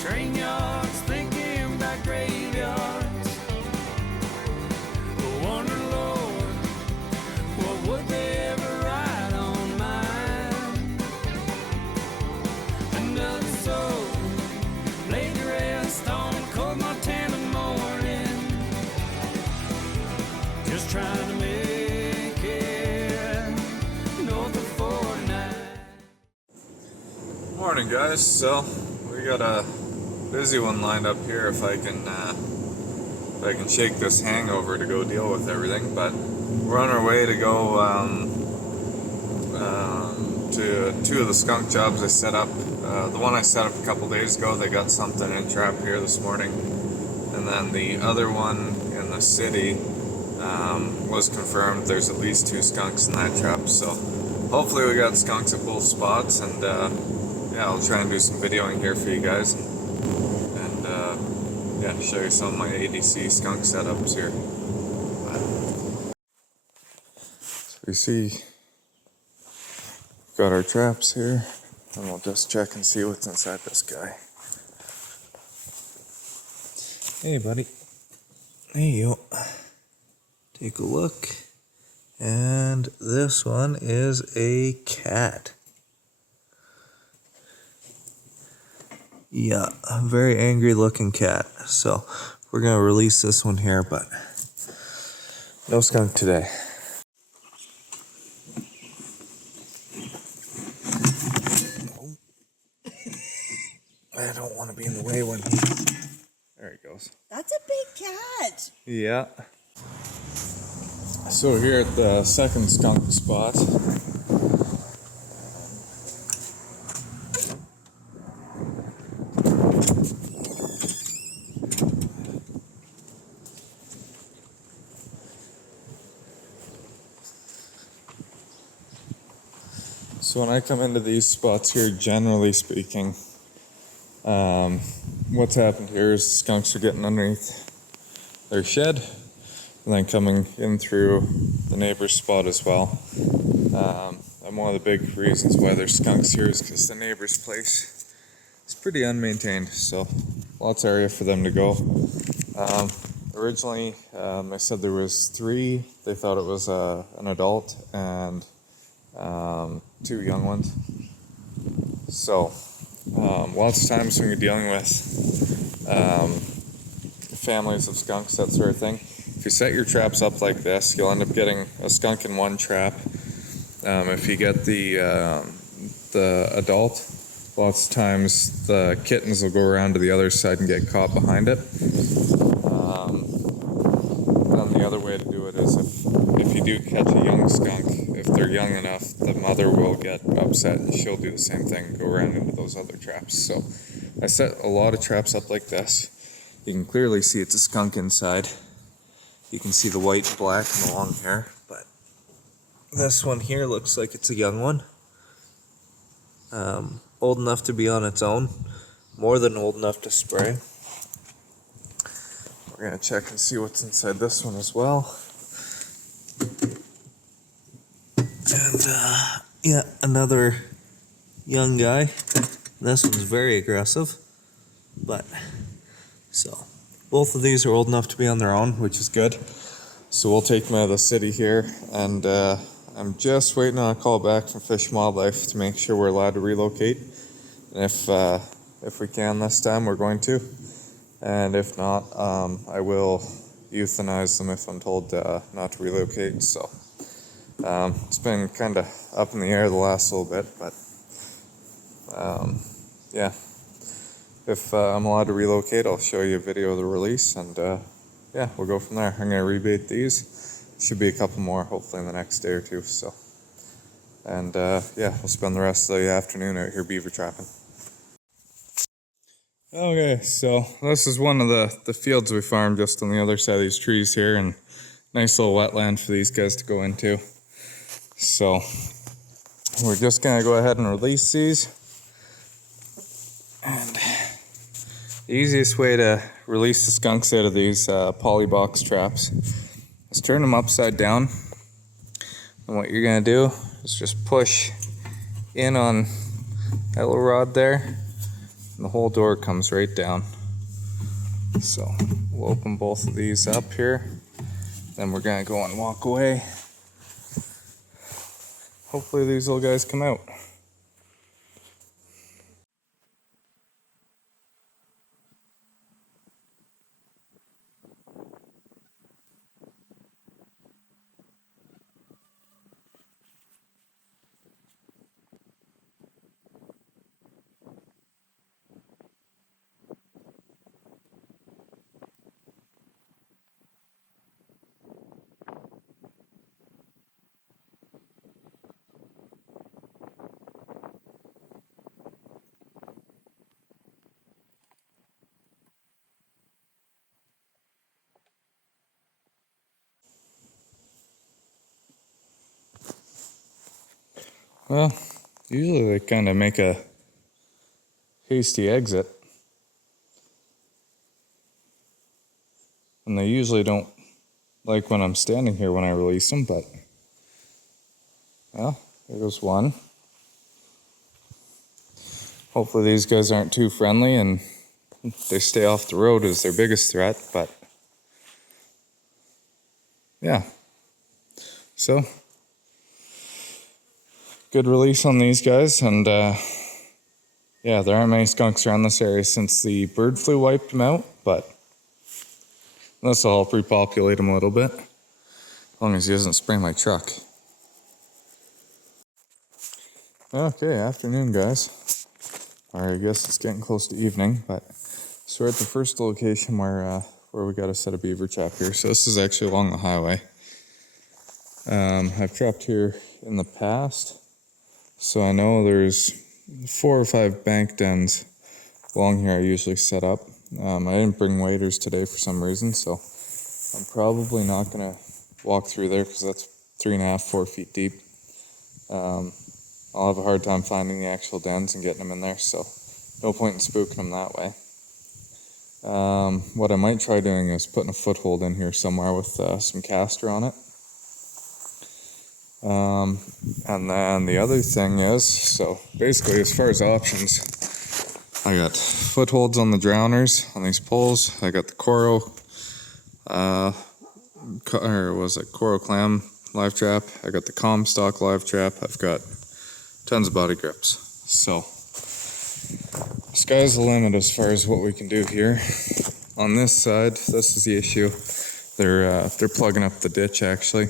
train yards, thinking about graveyards. I wonder, Lord, what would they ever write on mine? Another soul laid to rest on cold Montana morning, just trying to make it north of 49. Morning, guys. So we got a busy one lined up here. If I can shake this hangover to go deal with everything, but we're on our way to go to two of the skunk jobs I set up. The one I set up a couple days ago, they got something in trap here this morning, and then the other one in the city was confirmed. There's at least 2 skunks in that trap, so hopefully we got skunks at both spots, and yeah, I'll try and do some videoing here for you guys, and yeah, show you some of my ADC skunk setups here. So we see, got our traps here, and we'll just check and see what's inside this guy. Hey, buddy. Hey, you. Take a look. And this one is a cat. Yeah, a very angry looking cat. So we're gonna release this one here, but no skunk today. I don't want to be in the way when he... There he goes. That's a big cat. Yeah. So here at the second skunk spot, so when I come into these spots here, generally speaking, what's happened here is the skunks are getting underneath their shed and then coming in through the neighbor's spot as well. And one of the big reasons why there's skunks here is because the neighbor's place is pretty unmaintained, so lots of area for them to go. Originally, I said there was 3. They thought it was an adult and 2 young ones. So lots of times when you're dealing with families of skunks, that sort of thing, if you set your traps up like this, you'll end up getting a skunk in one trap. If you get the adult, lots of times the kittens will go around to the other side and get caught behind it. Then the other way to do it is if you do catch a young skunk, if they're young enough, the mother will get upset and she'll do the same thing, go around into those other traps. So I set a lot of traps up like this. You can clearly see it's a skunk inside. You can see the white and black and the long hair, but this one here looks like it's a young one. Old enough to be on its own, more than old enough to spray. We're gonna check and see what's inside this one as well. And yeah, another young guy. This one's very aggressive, but so both of these are old enough to be on their own, which is good. So we'll take them out of the city here, and I'm just waiting on a call back from Fish and Wildlife to make sure we're allowed to relocate. And if we can this time, we're going to. And if not, I will euthanize them if I'm told not to relocate. So it's been kind of up in the air the last little bit, but yeah. If I'm allowed to relocate, I'll show you a video of the release, and yeah, we'll go from there. I'm going to rebait these. Should be a couple more, hopefully in the next day or two. So, and yeah, we'll spend the rest of the afternoon out here beaver trapping. Okay, so this is one of the fields we farmed just on the other side of these trees here, and nice little wetland for these guys to go into. So we're just going to go ahead and release these. And the easiest way to release the skunks out of these poly box traps is turn them upside down. And what you're going to do is just push in on that little rod there And the whole door comes right down. So we'll open both of these up here. Then we're gonna go and walk away. Hopefully these little guys come out. Well, usually they kind of make a hasty exit. And they usually don't like when I'm standing here when I release them, but well, there goes one. Hopefully these guys aren't too friendly and they stay off the road is their biggest threat, but yeah. So, good release on these guys, and yeah, there aren't many skunks around this area since the bird flu wiped them out, but this will help repopulate them a little bit, as long as he doesn't spray my truck. Okay, afternoon guys. Or I guess it's getting close to evening, but so we're at the first location where we got a set of beaver trap here. So this is actually along the highway. I've trapped here in the past, so I know there's 4 or 5 bank dens along here I usually set up. I didn't bring waders today for some reason, so I'm probably not going to walk through there because that's 3.5, 4 feet deep. I'll have a hard time finding the actual dens and getting them in there, so no point in spooking them that way. What I might try doing is putting a foothold in here somewhere with some caster on it. And then the other thing is, so basically as far as options, I got footholds on the drowners on these poles. I got the coral, coral clam live trap. I got the Comstock live trap. I've got tons of body grips. So sky's the limit as far as what we can do here. On this side, this is the issue. They're plugging up the ditch actually.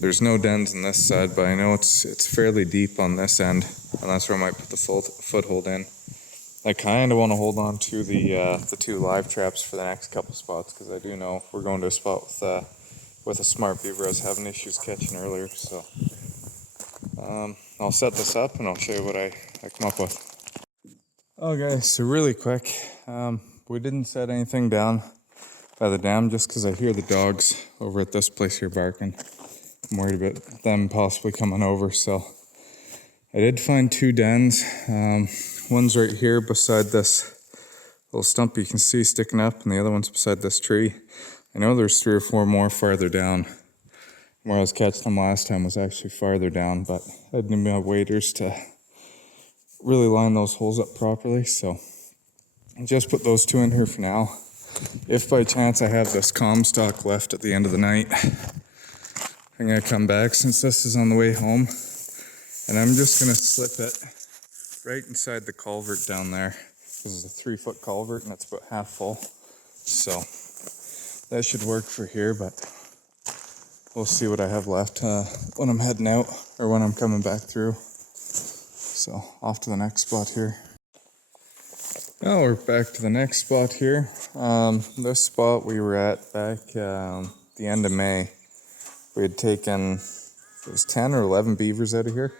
There's no dens on this side, but I know it's fairly deep on this end, and that's where I might put the foothold in. I kind of want to hold on to the 2 live traps for the next couple spots, because I do know we're going to a spot with a smart beaver I was having issues catching earlier. So I'll set this up and I'll show you what I come up with. Okay, so really quick, we didn't set anything down by the dam just because I hear the dogs over at this place here barking. I'm worried about them possibly coming over, so I did find 2 dens. One's right here beside this little stump you can see sticking up, and the other one's beside this tree. I know there's 3 or 4 more farther down. Where I was catching them last time was actually farther down, but I didn't have waders to really line those holes up properly, so I'll just put those 2 in here for now. If by chance I have this Comstock left at the end of the night, I'm going to come back since this is on the way home, and I'm just going to slip it right inside the culvert down there. This is a 3-foot culvert and it's about half full, so that should work for here, but we'll see what I have left when I'm heading out or when I'm coming back through. So off to the next spot here. Now we're back to the next spot here. This spot we were at back the end of May. We had taken, it was 10 or 11 beavers out of here,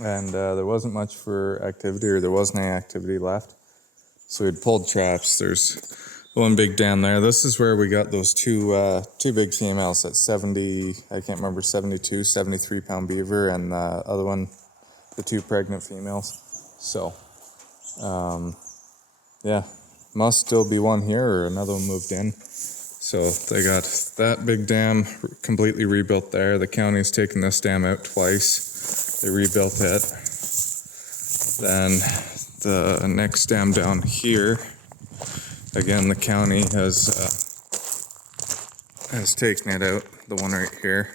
and there wasn't much for activity, or there wasn't any activity left. So we'd pulled traps. There's one big dam there. This is where we got those two big females at 70, I can't remember, 72, 73 pound beaver, and the other one, the 2 pregnant females. So, yeah, must still be one here or another one moved in. So they got that big dam completely rebuilt there. The county's taken this dam out twice. They rebuilt it. Then the next dam down here, again, the county has taken it out, the one right here.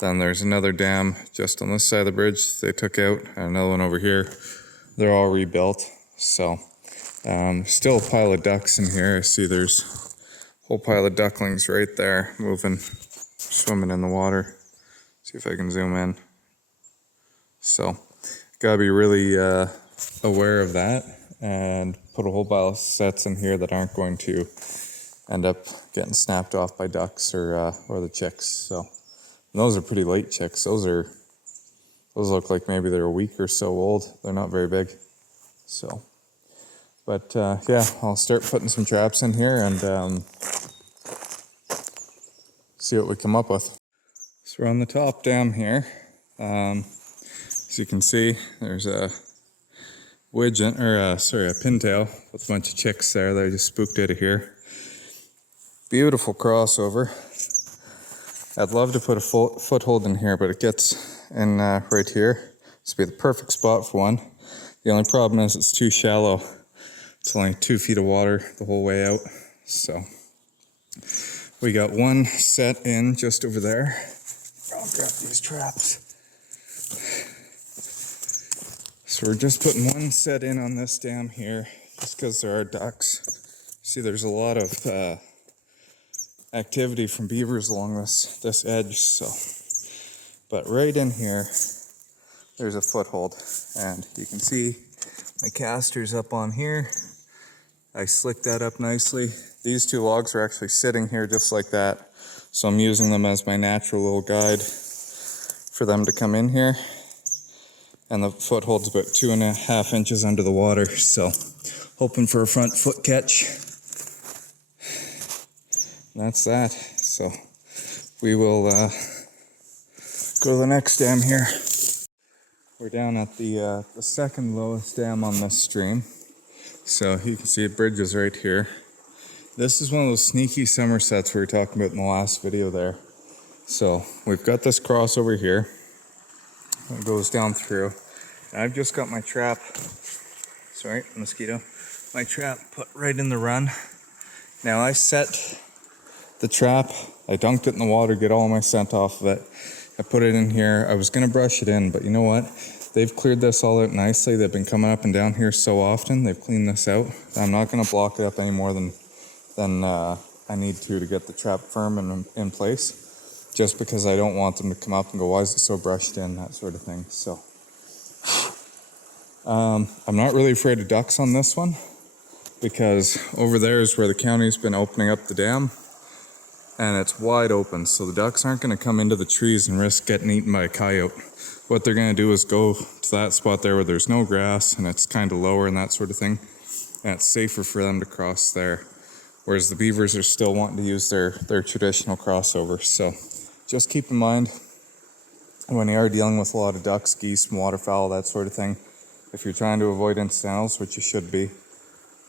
Then there's another dam just on this side of the bridge they took out, and another one over here. They're all rebuilt. So still a pile of ducks in here. I see there's a whole pile of ducklings right there moving, swimming in the water. See if I can zoom in. So gotta be really aware of that and put a whole pile of sets in here that aren't going to end up getting snapped off by ducks or the chicks. So and those are pretty late chicks. Those look like maybe they're a week or so old. They're not very big. So, but yeah, I'll start putting some traps in here and see what we come up with. So we're on the top dam here. As you can see, there's a widgeon, or a pintail with a bunch of chicks there that I just spooked out of here. Beautiful crossover. I'd love to put a foothold in here, but it gets in right here. This would be the perfect spot for one. The only problem is it's too shallow. It's only 2 feet of water the whole way out. So we got one set in just over there. I'll grab these traps. So we're just putting one set in on this dam here, just because there are ducks. See, there's a lot of activity from beavers along this edge. So, but right in here, there's a foothold, and you can see my caster's up on here. I slicked that up nicely. These 2 logs are actually sitting here just like that, so I'm using them as my natural little guide for them to come in here. And the foothold's about 2.5 inches under the water, so hoping for a front foot catch. And that's that. So we will go to the next dam here. We're down at the second lowest dam on this stream. So you can see the bridge is right here. This is one of those sneaky summer sets we were talking about in the last video there. So we've got this crossover here. It goes down through. And I've just got my trap, sorry, mosquito, my trap put right in the run. Now I set the trap, I dunked it in the water, get all my scent off of it. I put it in here. I was gonna brush it in, but you know what? They've cleared this all out nicely. They've been coming up and down here so often. They've cleaned this out. I'm not gonna block it up any more than I need to get the trap firm and in place. Just because I don't want them to come up and go, why is it so brushed in, that sort of thing. So I'm not really afraid of ducks on this one, because over there is where the county's been opening up the dam, and it's wide open, so the ducks aren't going to come into the trees and risk getting eaten by a coyote. What they're going to do is go to that spot there where there's no grass and it's kind of lower and that sort of thing, and it's safer for them to cross there. Whereas the beavers are still wanting to use their traditional crossover. So just keep in mind, when you are dealing with a lot of ducks, geese, and waterfowl, that sort of thing, if you're trying to avoid incidentals, which you should be,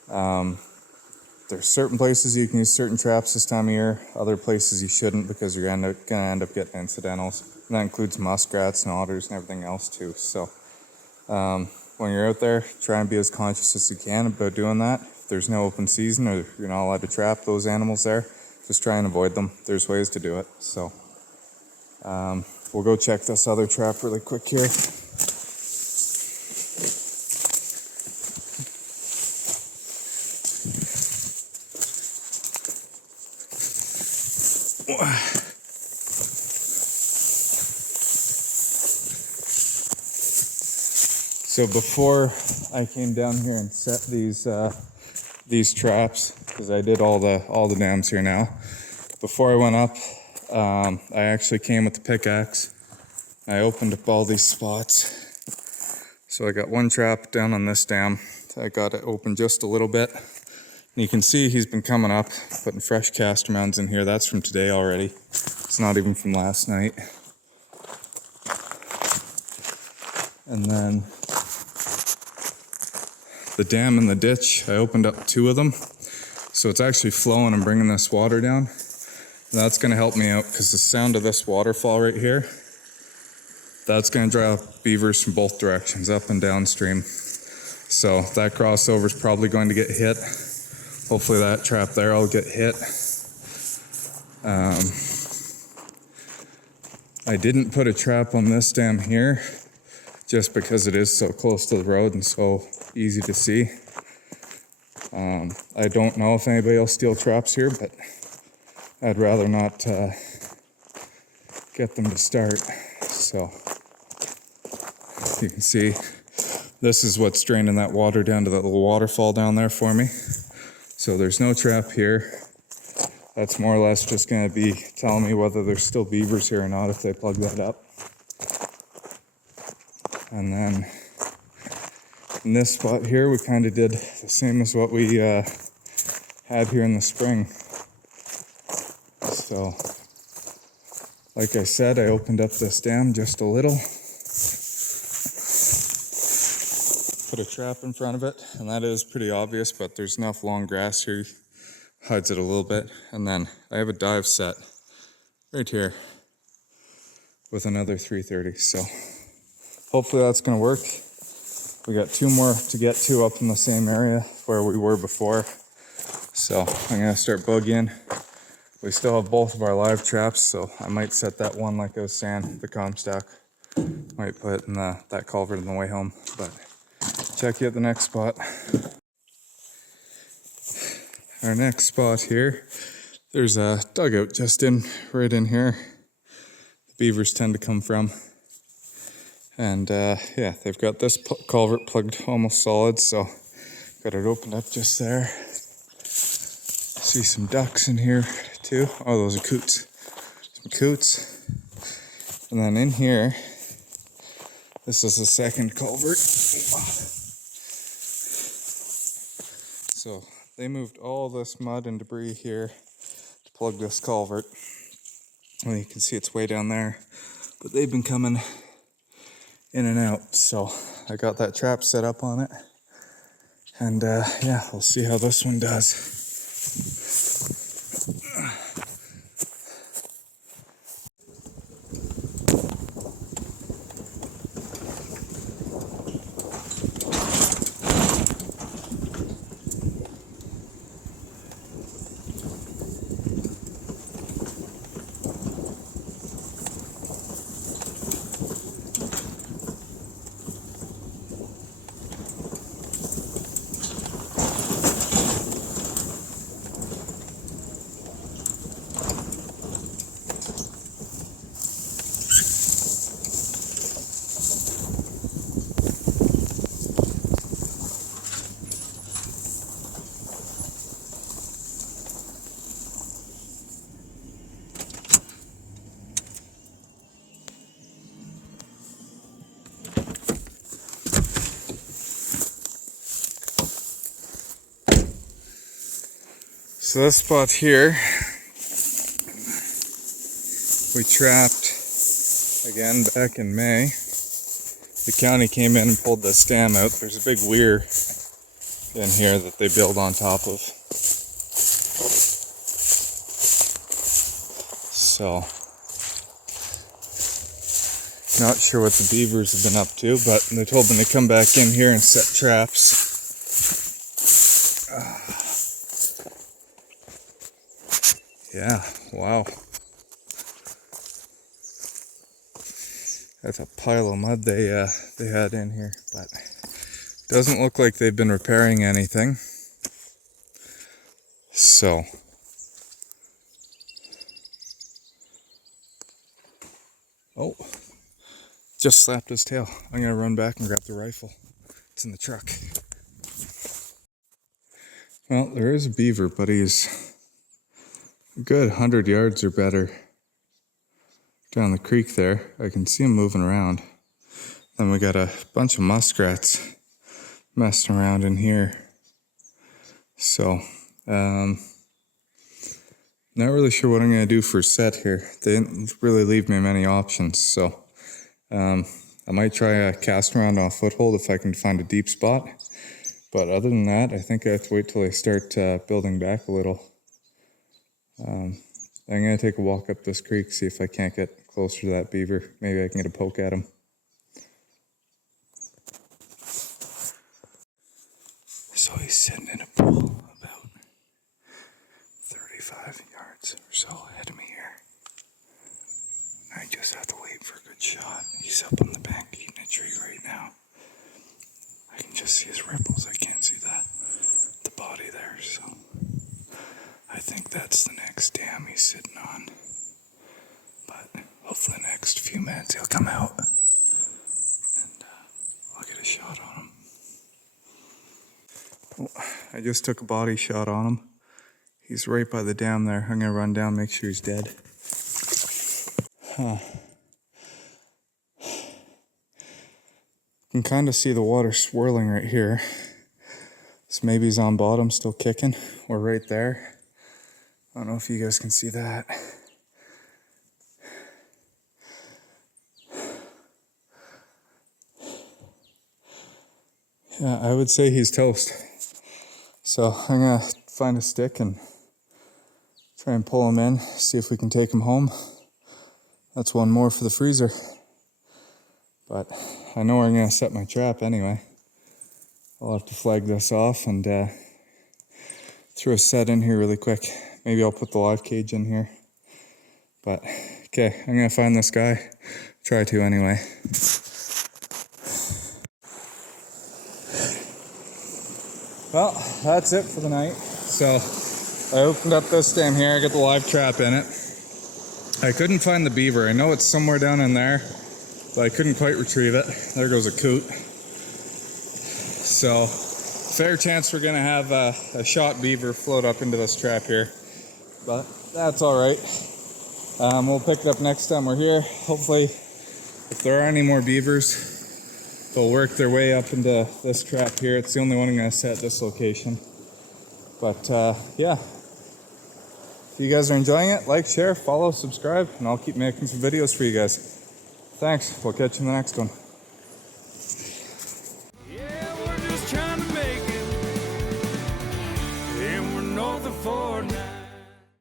there's certain places you can use certain traps this time of year, other places you shouldn't, because you're going to end up getting incidentals. And that includes muskrats and otters and everything else too. So when you're out there, try and be as conscious as you can about doing that. If there's no open season or you're not allowed to trap those animals there, just try and avoid them. There's ways to do it. So we'll go check this other trap really quick here. So before I came down here and set these traps, because I did all the dams here now, before I went up, I actually came with the pickaxe. I opened up all these spots. So I got one trap down on this dam. I got it open just a little bit. And you can see he's been coming up, putting fresh caster mounds in here. That's from today already. It's not even from last night. And then the dam in the ditch, I opened up 2 of them. So it's actually flowing and bringing this water down. And that's gonna help me out, because the sound of this waterfall right here, that's gonna draw beavers from both directions, up and downstream. So that crossover is probably going to get hit. Hopefully that trap there will get hit. I didn't put a trap on this dam here just because it is so close to the road and so easy to see. I don't know if anybody will steal traps here, but I'd rather not get them to start. So you can see this is what's draining that water down to that little waterfall down there for me. So there's no trap here. That's more or less just going to be telling me whether there's still beavers here or not if they plug that up. And then in this spot here, we kind of did the same as what we had here in the spring. So, like I said, I opened up this dam just a little. Put a trap in front of it, and that is pretty obvious, but there's enough long grass here, hides it a little bit. And then I have a dive set right here with another 330. So hopefully that's going to work. We got 2 more to get to up in the same area where we were before. So I'm going to start boogieing. We still have both of our live traps, so I might set that one, like I was saying, the Comstock. Might put it in that culvert on the way home, but check you at the next spot. Our next spot here, there's a dugout just right in here. The beavers tend to come from. And yeah, they've got this culvert plugged almost solid, so got it opened up just there. See some ducks in here too. Oh, those are coots. Some coots. And then in here, this is the second culvert. So they moved all this mud and debris here to plug this culvert. Well, you can see it's way down there, but they've been coming in and out. So I got that trap set up on it. And yeah, we'll see how this one does. So this spot here, we trapped again back in May. The county came in and pulled this dam out. There's a big weir in here that they build on top of. So, not sure what the beavers have been up to, but they told them to come back in here and set traps. Yeah, wow. That's a pile of mud they had in here, but doesn't look like they've been repairing anything. So oh, just slapped his tail. I'm gonna run back and grab the rifle. It's in the truck. Well, there is a beaver, but he's a good 100 yards or better down the creek there. I can see him moving around. Then we got a bunch of muskrats messing around in here. So, not really sure what I'm going to do for a set here. They didn't really leave me many options. So, I might try a cast around on a foothold if I can find a deep spot. But other than that, I think I have to wait till I start building back a little. I'm going to take a walk up this creek, see if I can't get closer to that beaver. Maybe I can get a poke at him. So he's sitting in a pool about 35 yards or so ahead of me here. I just have to wait for a good shot. He's up on the bank eating a tree right now. I can just see his ripples. I can't see the body there, so I think that's the next dam he's sitting on. But hopefully the next few minutes he'll come out and I'll get a shot on him. Oh, I just took a body shot on him. He's right by the dam there. I'm gonna run down, make sure he's dead. You can kind of see the water swirling right here. So maybe he's on bottom, still kicking. We're right there. I don't know if you guys can see that. Yeah, I would say he's toast. So I'm gonna find a stick and try and pull him in, see if we can take him home. That's one more for the freezer. But I know where I'm gonna set my trap anyway. I'll have to flag this off and throw a set in here really quick. Maybe I'll put the live cage in here. But okay, I'm gonna find this guy. Try to anyway. Well, that's it for the night. So I opened up this dam here. I got the live trap in it. I couldn't find the beaver. I know it's somewhere down in there, but I couldn't quite retrieve it. There goes a coot. So fair chance we're gonna have a shot beaver float up into this trap here, but that's all right. We'll pick it up next time we're here. Hopefully, if there are any more beavers, they'll work their way up into this trap here. It's the only one I'm gonna set at this location. But yeah, if you guys are enjoying it, like, share, follow, subscribe, and I'll keep making some videos for you guys. Thanks, we'll catch you in the next one.